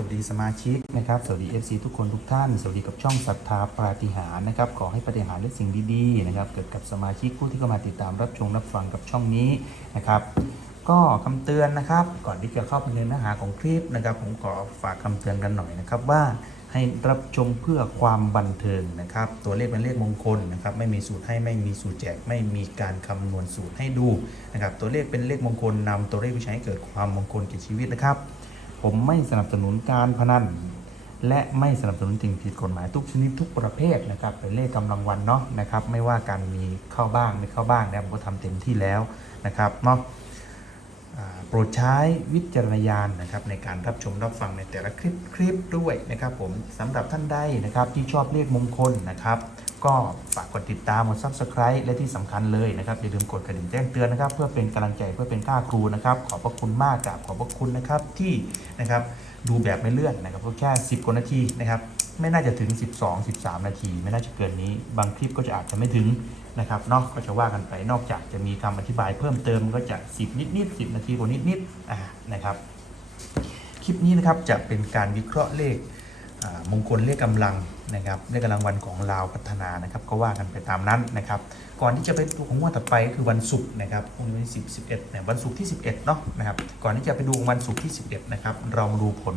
วัสดีสวัสดีสมาชิกนะครับสวัสดี FC ทุกคนทุกท่าน สวัสดีกับช่องศรัทธาปาฏิหาริย์นะครับขอให้ปาฏิหาริย์และสิ่งดีๆนะครับเกิดกับสมาชิกผู้ที่เข้ามาติดตามรับชมรับฟังกับช่องนี้นะครับก็คำเตือนนะครับ ก่อนที่จะเข้าไปในเนื้อหาของคลิปนะครับ ผมขอฝากคำเตือนกันหน่อยนะครับว่าให้รับชมเพื่อความบันเทิงนะครับ ตัวเลขเป็นเลขมงคลนะครับ ไม่มีสูตรให้ไม่มีสูตรแจก ไม่มีการคำนวณสูตรให้ดูนะครับ ตัวเลขเป็นเลขมงคลนำตัวเลขไปใช้ให้เกิดความมงคลแก่ชีวิตนะครับ ผมไม่สนับสนุนการพนัน และไม่สนับสนุนสิ่งผิดกฎหมายทุกชนิดทุกประเภทนะครับเป็นเลขกำลังวันเนาะนะครับไม่ว่าการมีเข้าบ้างไม่เข้าบ้างนะผมก็ทำเต็มที่แล้วนะครับเนาะโปรดใช้วิจารณญาณนะครับในการรับชมรับฟังในแต่ละคลิปคลิปด้วยนะครับผมสำหรับท่านใดนะครับที่ชอบเลขมงคลนะครับ ก็ฝากกดติดตามกด subscribe และที่สำคัญเลยนะครับ อย่าลืมกดกระดิ่งแจ้งเตือนนะครับ เพื่อเป็นกำลังใจเพื่อเป็นค่าครูนะครับ ขอบพระคุณมากกับขอบพระคุณนะครับที่นะครับดูแบบไม่เลื่อนนะครับก็แค่ 10กว่านาทีนะครับไม่น่าจะถึง 12 13 นาที ไม่น่าจะเกินนี้บางคลิปก็จะอาจจะไม่ถึงนะครับนอกก็จะว่ากันไปนอกจากจะมีคำอธิบายเพิ่มเติมก็จะ 10 นิดนิดๆ10 นาทีกว่านิดนิดอ่านะครับ คลิปนี้นะครับจะเป็นการวิเคราะห์เลข มงคลเลขกำลังนะครับเลขกำลังวันของลาวพัฒนานะครับก็ว่ากันไปตามนั้นนะครับก่อนที่จะไปดูของวันต่อไปก็คือวันศุกร์นะครับพรุ่งนี้วันที่10 11เนี่ยวันศุกร์ที่11เอ็ดเนาะนะครับก่อนที่จะไปดูวันศุกร์ที่11นะครับเรามาดูผล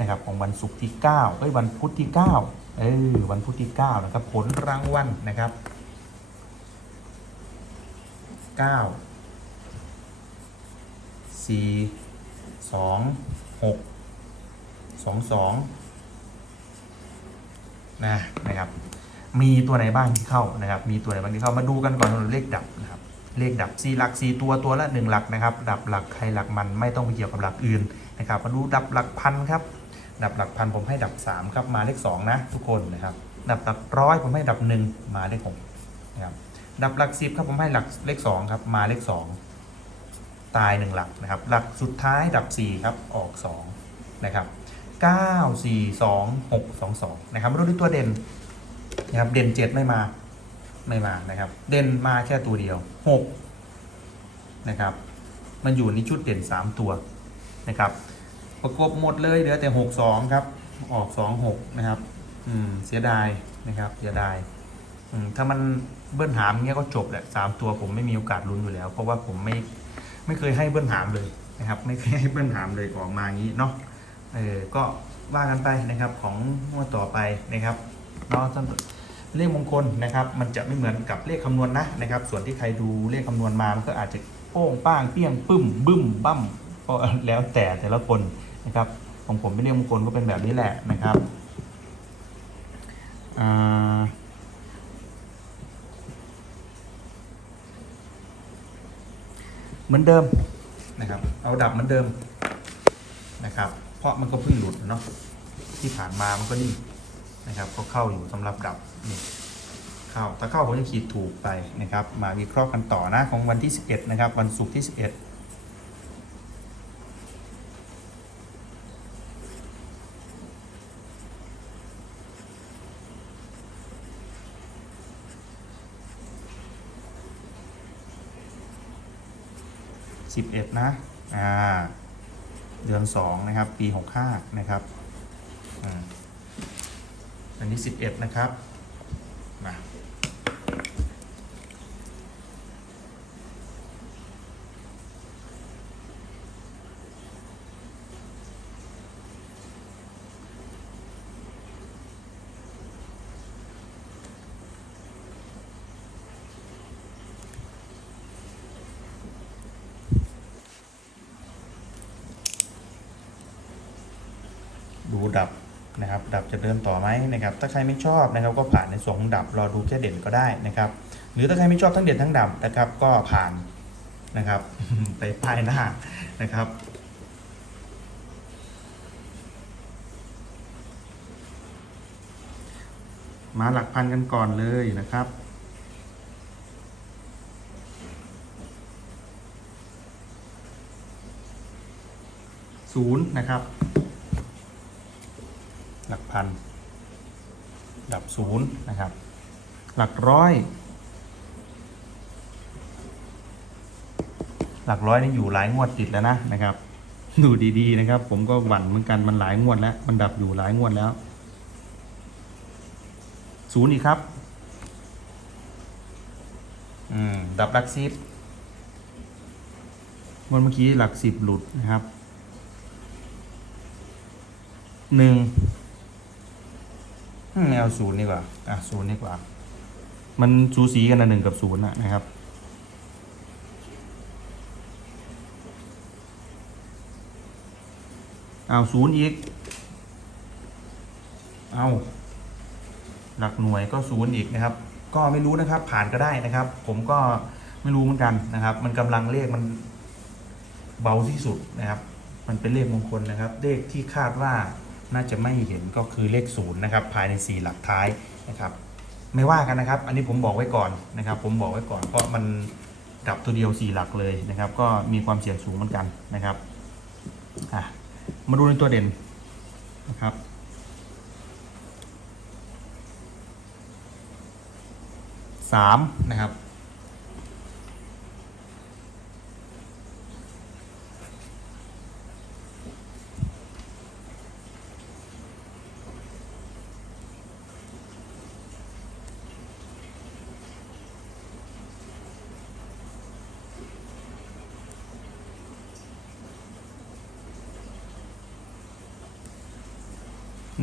นะครับของวันศุกร์ที่9เอ้ยวันพุธที่9เออวันพุธที่9นะครับผลรางวัลนะครับ9 4 2 6 2 2 นะนะครับ มีตัวไหนบ้างที่เข้านะครับ มีตัวไหนบ้างที่เข้ามาดูกันก่อนสำหรับเลขดับนะครับ เลขดับ4หลัก 4 ตัวตัวละ1หลักนะครับ ดับหลักใครหลักมันไม่ต้องไปเกี่ยวกับหลักอื่นนะครับ มาดูดับหลักพันครับ ดับหลักพันผมให้ดับ 3 ครับ มาเลข 2 นะ ทุกคนนะครับ ดับหลักร้อยผมให้ดับ 1 มาเลข6นะครับ ดับหลัก 10 ครับผมให้หลักเลข2ครับ มาเลข 2 ตาย 1 หลักนะครับ หลักสุดท้ายดับ4ครับ ออก2นะครับ 9 4 2 6 2 2นะครับมาดูที่ตัวเด่นนะครับเด่นเจ็ดไม่มาไม่มานะครับ เด่นมาแค่ตัวเดียวหกนะครับ มันอยู่ในชุดเด่นสามตัวนะครับ ประกบหมดเลยเหลือแต่หกสองครับ ออกสองหกนะครับ อืมเสียดายนะครับเสียดายอืมถ้ามันเบิ้ลหามเงี้ยก็จบแหละสามตัวผมไม่มีโอกาสลุ้นอยู่แล้ว เพราะว่าผมไม่ไม่เคยให้เบิ้ลหามเลยนะครับ ไม่เคยให้เบิ้ลหามเลยออกมางี้เนาะ เออก็ว่ากันไปนะครับของงวดต่อไปนะครับเนาะสำหรับเลขมงคลนะครับ มันจะไม่เหมือนกับเลขคำนวณนะนะครับ ส่วนที่ใครดูเลขคำนวณมามันก็อาจจะโป้งป้างเปี้ยงปึ้มบึ้มบั้มก็แล้วแต่แต่ละคนนะครับของผมเป็นเลขมงคลก็เป็นแบบนี้แหละนะครับอ่าเหมือนเดิมนะครับ เอาดับเหมือนเดิมนะครับ ราะมันก็เพิ่งหลุดเนาะที่ผ่านมามันก็นี่นะครับก็เข้าอยู่สำหรับดับนี่เข้าถ้าเข้าผมจะขีดถูกไปนะครับ มาวิเคราะห์กันต่อนะของวันที่ 11 นะครับ วันศุกร์ที่ 11 11 นะ อ่า เดือน2นะครับ ปี 65 นะครับอันนี้ 11 นะครับมา ดูดับนะครับ ดับจะเดินต่อไหมนะครับ ถ้าใครไม่ชอบนะครับ ก็ผ่านในส่วนของดับรอดูแค่เด่นก็ได้นะครับ หรือถ้าใครไม่ชอบทั้งเด่นทั้งดับนะครับ ก็ผ่านนะครับ ไปป้ายหน้านะครับมาหลักพันกันก่อนเลยนะครับ ศูนย์นะครับ พัน ดับศูนย์นะครับ หลักร้อย หลักร้อยนี่อยู่หลายงวดติดแล้วนะนะครับ ดูดีๆนะครับ ผมก็หวั่นเหมือนกันมันหลายงวดแล้ว มันดับอยู่หลายงวดแล้วศูนย์อีกครับ อืม ดับหลักสิบงวดเมื่อกี้หลักสิบหลุดนะครับหนึ่ง ไม่เอาศูนย์ดีกว่า อะศูนย์ดีกว่า มันสูสีกันนะหนึ่งกับศูนย์นะนะครับ เอาศูนย์อีก เอาหลักหน่วยก็ศูนย์อีกนะครับ ก็ไม่รู้นะครับ ผ่านก็ได้นะครับ ผมก็ไม่รู้เหมือนกันนะครับ มันกำลังเลขมันเบาที่สุดนะครับ มันเป็นเลขมงคลนะครับ เลขที่คาดว่า น่าจะไม่เห็นก็คือเลขศูนย์นะครับภายใน 4 หลักท้ายนะครับไม่ว่ากันนะครับ อันนี้ผมบอกไว้ก่อนนะครับ ผมบอกไว้ก่อนเพราะมันดับตัวเดียว 4 หลักเลยนะครับ ก็มีความเสี่ยงสูงเหมือนกันนะครับมาดูในตัวเด่นนะครับสามนะครับ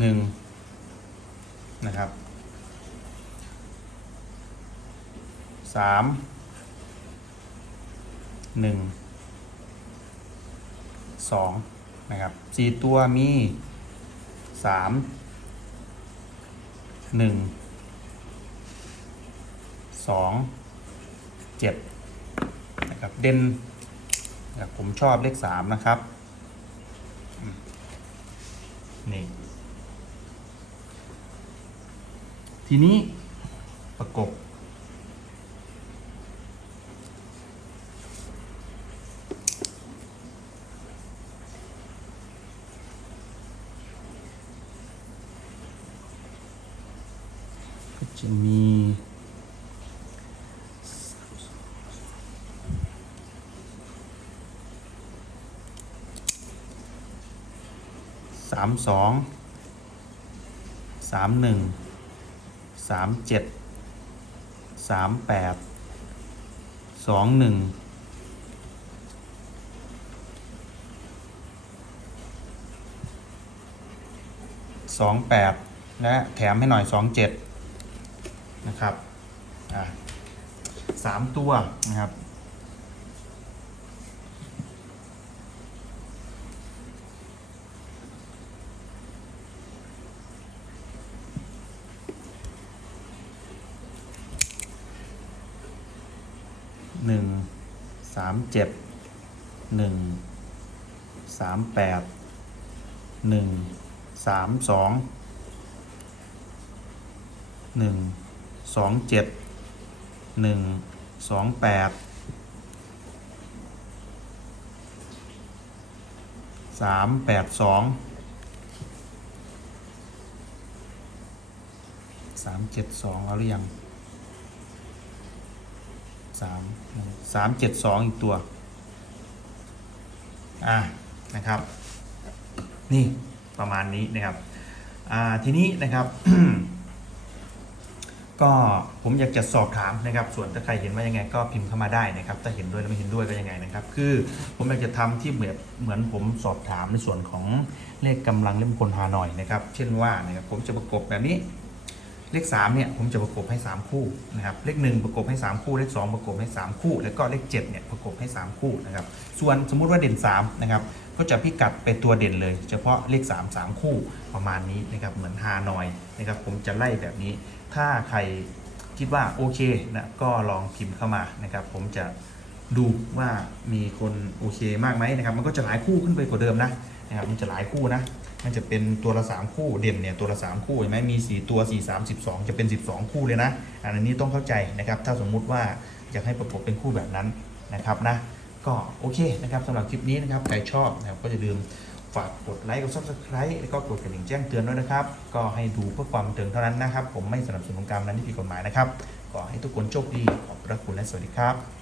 หนึ่งนะครับสามหนึ่งสองนะครับสี่ตัวมีสามหนึ่งสองเจ็ดนะครับเด่นผมชอบเลขสามนะครับนี่ ทีนี้ประกบ ก็จะมีสามสองสามหนึ่ง สามเจ็ดสามแปดสองหนึ่งสองแปดและแถมให้หน่อยสองเจ็ดนะครับอะสามตัวนะครับ หนึ่งสามเจ็ดหนึ่งสามแปดหนึ่งสามสองหนึ่งสองเจ็ดหนึ่งสองแปดสามแปดสองสามเจ็ดสองเอาหรือยัง สามสามเจ็ดสองอีกตัว อ่านะครับ นี่ประมาณนี้นะครับ อ่าทีนี้นะครับ ก็ผมอยากจะสอบถามนะครับ ส่วนถ้าใครเห็นว่ายังไงก็พิมพ์เข้ามาได้นะครับ ถ้าเห็นด้วยและไม่เห็นด้วยก็ยังไงนะครับ คือผมอยากจะทำที่เหมือนเหมือนผมสอบถามในส่วนของเลขกำลังเล่มคนหาหน่อยนะครับ เช่นว่านะครับผมจะประกบแบบนี้ เลข3เนี่ยผมจะประกบให้ 3 คู่นะครับเลข 1 ประกบให้ 3 คู่เลข 2 ประกบให้ 3 คู่ แล้วก็เลข7เนี่ยประกบให้ 3 คู่นะครับส่วนสมมุติว่าเด่น3นะครับก็จะพิกัดเป็นตัวเด่นเลย เฉพาะเลข 3 3 คู่ประมาณนี้นะครับเหมือนฮานอยนะครับผมจะไล่แบบนี้ ถ้าใครคิดว่าโอเคนะก็ลองพิมพ์เข้ามานะครับผมจะดูว่ามีคนโอเคมากไหมนะครับมันก็จะหลายคู่ขึ้นไปกว่าเดิมนะนะครับมันจะหลายคู่นะ มันจะเป็นตัวละ 3 คู่เด่นเนี่ยตัวละ 3 คู่เห็นไหมมี 4 ตัว 4 3 12 จะเป็น 12 คู่เลยนะ อันนี้ต้องเข้าใจนะครับ ถ้าสมมุติว่าอยากให้ประกบเป็นคู่แบบนั้นนะครับนะ ก็โอเคนะครับสำหรับคลิปนี้นะครับ ใครชอบนะครับก็จะลืมฝากกดไลค์กด subscribe แล้วก็กดกระดิ่งแจ้งเตือนด้วยนะครับ ก็ให้ดูเพื่อความบันเทิงเท่านั้นนะครับ ผมไม่สนับสนุนการพนันที่ผิดกฎหมายนะครับขอให้ทุกคนโชคดี ขอบพระคุณและสวัสดีครับ